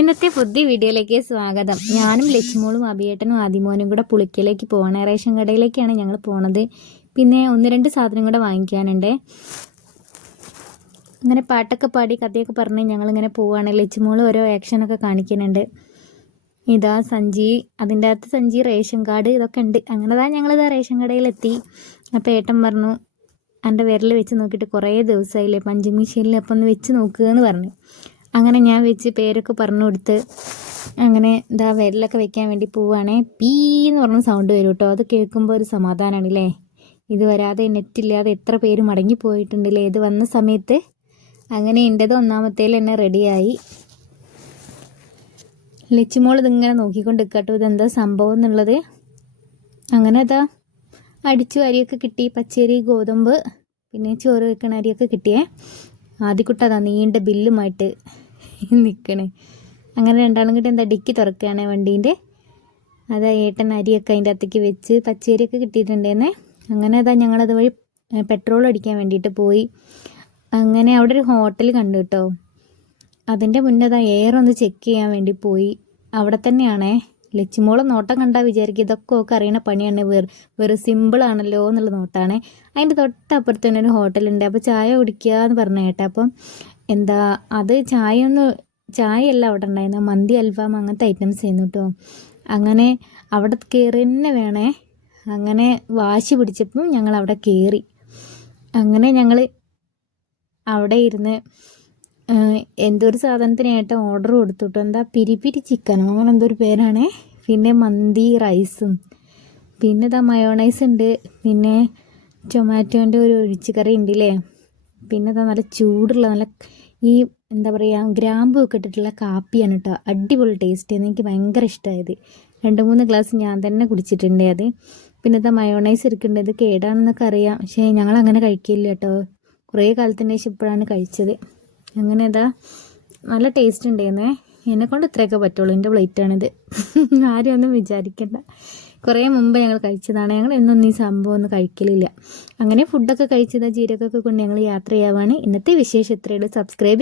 ഇന്നത്തെ പുതിയ വീഡിയോയിലേക്ക് സ്വാഗതം. ഞാനും ലക്ഷ്മോളും അഭിയേട്ടനും ആദിമോനും കൂടെ പുളിക്കലേക്ക് പോകണം റേഷൻ കടയിലേക്കാണ് ഞങ്ങൾ പോണത്. പിന്നെ ഒന്ന് രണ്ട് സാധനം കൂടെ വാങ്ങിക്കാനുണ്ട്. അങ്ങനെ പാട്ടൊക്കെ പാടി കഥയൊക്കെ പറഞ്ഞ് ഞങ്ങളിങ്ങനെ പോവാണ്. ലക്ഷ്മോൾ ഓരോ ആക്ഷനൊക്കെ കാണിക്കുന്നുണ്ട്. ഇതാ സഞ്ചി. അതിന്റെ അകത്ത് സഞ്ചി റേഷൻ കാർഡ് ഇതൊക്കെ ഉണ്ട്. അങ്ങനെ താ ഞങ്ങളിതാ റേഷൻ കടയിലെത്തി. അപ്പോൾ ഏട്ടൻ പറഞ്ഞു എന്റെ വിരൽ വെച്ച് നോക്കിയിട്ട് കുറേ ദിവസമായില്ലേ പഞ്ചിങ് മെഷീനിൽ അപ്പം ഒന്ന് വെച്ച് നോക്കുക എന്ന് പറഞ്ഞു. അങ്ങനെ ഞാൻ വെച്ച് പേരൊക്കെ പറഞ്ഞു കൊടുത്ത് അങ്ങനെ ഇതാ വിരലൊക്കെ വെക്കാൻ വേണ്ടി പോവുകയാണേ പീ എന്ന് പറഞ്ഞ സൗണ്ട് വരും കേട്ടോ. അത് കേൾക്കുമ്പോൾ ഒരു സമാധാനമാണ് അല്ലേ ഇത് വരാതെ നെറ്റില്ലാതെ എത്ര പേര് മടങ്ങി പോയിട്ടുണ്ടല്ലേ ഇത് വന്ന സമയത്ത് അങ്ങനെ എന്റെത് ഒന്നാമത്തേൽ എന്നെ റെഡിയായി ലച്ചുമോൾ ഇതിങ്ങനെ നോക്കിക്കൊണ്ട് നിൽക്കട്ടോ ഇതെന്താ സംഭവം എന്നുള്ളത്? അങ്ങനെ അതാ അടിച്ചു അരിയൊക്കെ കിട്ടി. പച്ചരി ഗോതമ്പ് പിന്നെ ചോറ് വെക്കണ അരിയൊക്കെ കിട്ടിയേ. ആദ്യക്കുട്ടതാ നീണ്ട ബില്ലുമായിട്ട് നിൽക്കണേ അങ്ങനെ രണ്ടാളും കൂടി എന്താ ഡിക്കി തുറക്കുകയാണ് വണ്ടീന്റെ. അതാ ഏട്ടൻ അരിയൊക്കെ അതിന്റെ അകത്തേക്ക് വെച്ച് പച്ചരിയൊക്കെ കിട്ടിയിട്ടുണ്ടായിരുന്നേ അങ്ങനെ അതാ ഞങ്ങളത് വഴി പെട്രോൾ അടിക്കാൻ വേണ്ടിയിട്ട് പോയി. അങ്ങനെ അവിടെ ഒരു ഹോട്ടൽ കണ്ടു കേട്ടോ അതിന്റെ മുന്നേ അതാ എയർ ഒന്ന് ചെക്ക് ചെയ്യാൻ വേണ്ടി പോയി. അവിടെ തന്നെയാണേ. ലച്ചുമോൾ നോട്ടം കണ്ടാൽ വിചാരിക്കും ഇതൊക്കെ ഒക്കെ അറിയണ പണിയാണ്. വെറു സിമ്പിൾ സിമ്പിളാണല്ലോ എന്നുള്ള നോട്ടാണ്. അതിന്റെ തൊട്ടപ്പുറത്ത് തന്നെ ഒരു ഹോട്ടലുണ്ട്. അപ്പോൾ ചായ കുടിക്കുക എന്ന് പറഞ്ഞ കേട്ടോ. അപ്പം എന്താ അത് ചായ ഒന്ന് ചായ അല്ല അവിടെ ഉണ്ടായിരുന്നത് മന്തി അൽഫാം അങ്ങനത്തെ ഐറ്റംസ് ആയിരുന്നു കേട്ടോ അങ്ങനെ അവിടെ കയറി തന്നെ വേണേ. അങ്ങനെ വാശി പിടിച്ചപ്പം ഞങ്ങൾ അവിടെ കയറി അങ്ങനെ ഞങ്ങൾ അവിടെ ഇരുന്ന് എന്തൊരു സാധനത്തിനായിട്ട് ഓർഡർ കൊടുത്തുട്ടോ എന്താ പിരിപിരി ചിക്കനോ അങ്ങനെ എന്തൊരു പേരാണേ. പിന്നെ മന്തി റൈസും പിന്നെ ഇതാ മയോണൈസ് ഉണ്ട്. പിന്നെ ടൊമാറ്റോന്റെ ഒരു ഒഴിച്ചുകറി ഉണ്ട് അല്ലേ പിന്നെ നല്ല ചൂടുള്ള നല്ല ഈ എന്താ പറയുക ഗ്രാമ്പു ഒക്കെ ഇട്ടിട്ടുള്ള കാപ്പിയാണ് കേട്ടോ അടിപൊളി ടേസ്റ്റ് ആയിരുന്നു എനിക്ക് ഭയങ്കര ഇഷ്ടമായത് രണ്ട് മൂന്ന് ഗ്ലാസ് ഞാൻ തന്നെ കുടിച്ചിട്ടുണ്ട് അത്. പിന്നെ ഇതാ മയോണൈസ് ഇരിക്കേണ്ടത് കേടാണെന്നൊക്കെ അറിയാം. പക്ഷേ ഞങ്ങൾ അങ്ങനെ കഴിക്കില്ല കേട്ടോ കുറേ കാലത്തിന് ശേഷം ഇപ്പോഴാണ് കഴിച്ചത്. അങ്ങനെ ഇതാ നല്ല ടേസ്റ്റ് ഉണ്ടായിരുന്നേ. എന്നെ കൊണ്ട് ഇത്രയൊക്കെ പറ്റുള്ളൂ. എന്റെ പ്ലേറ്റാണിത്. ആരും ഒന്നും വിചാരിക്കണ്ട. കുറേ മുമ്പ് ഞങ്ങൾ കഴിച്ചതാണ്. ഞങ്ങൾ എന്നൊന്നും ഈ സംഭവം ഒന്നും കഴിക്കലില്ല. അങ്ങനെ ഫുഡൊക്കെ കഴിച്ചത് ജീരകമൊക്കെ കൊണ്ട് ഞങ്ങൾ യാത്ര ചെയ്യാവാണ്. ഇന്നത്തെ വിശേഷം സബ്സ്ക്രൈബ്